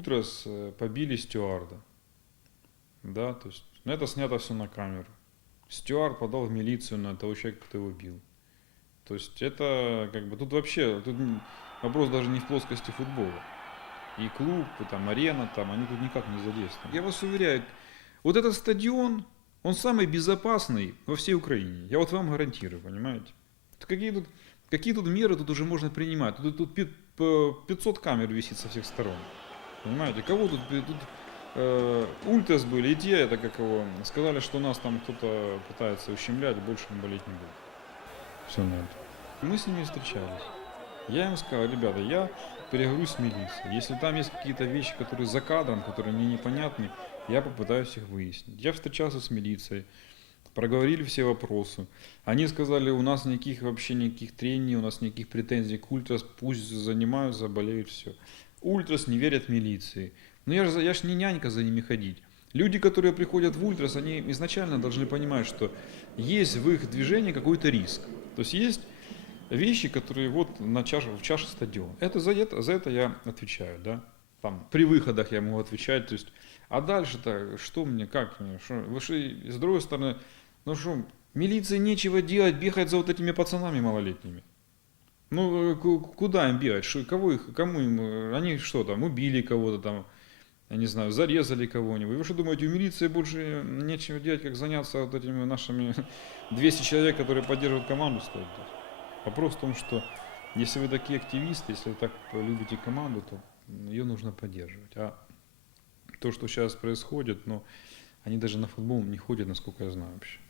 ультрас э, побили стюарда. Да, то есть, ну, это снято все на камеру. Стюард подал в милицию на того человека, кто его бил. То есть это как бы тут вообще тут вопрос даже не в плоскости футбола. И клуб, и там арена, там они тут никак не задействованы. Я вас уверяю, вот этот стадион, он самый безопасный во всей Украине. Я вот вам гарантирую, понимаете? Какие тут, какие тут меры тут уже можно принимать? Тут, тут пи- п- 500 камер висит со всех сторон. Понимаете? Кого тут, тут э, ультрас были, и те, это как его, сказали, что нас там кто-то пытается ущемлять, больше мы болеть не будем. Все на это. Мы с ними встречались. Я им сказал, ребята, я переговорю с милицией. Если там есть какие-то вещи, которые за кадром, которые мне непонятны, я попытаюсь их выяснить. Я встречался с милицией, проговорили все вопросы. Они сказали, у нас никаких вообще никаких трений, у нас никаких претензий к ультрас, пусть занимаются, болеют, все. Ультрас не верят милиции. Но я же я ж не нянька за ними ходить. Люди, которые приходят в ультрас, они изначально должны понимать, что есть в их движении какой-то риск. То есть есть вещи, которые вот на чаше, в чаше стадиона. Это за, это за это я отвечаю, да. Там, при выходах я могу отвечать, то есть, а дальше-то, что мне, как мне, что, вы что, с другой стороны, ну что, милиции нечего делать, бегать за вот этими пацанами малолетними. Ну, э, ку- куда им бегать, кого их, кому им, э, они что там, убили кого-то там, я не знаю, зарезали кого-нибудь. Вы что думаете, у милиции больше нечего делать, как заняться вот этими нашими 200 человек, которые поддерживают команду стоит? Вопрос в том, что если вы такие активисты, если вы так любите команду, то ее нужно поддерживать. А то, что сейчас происходит, ну, они даже на футбол не ходят, насколько я знаю вообще.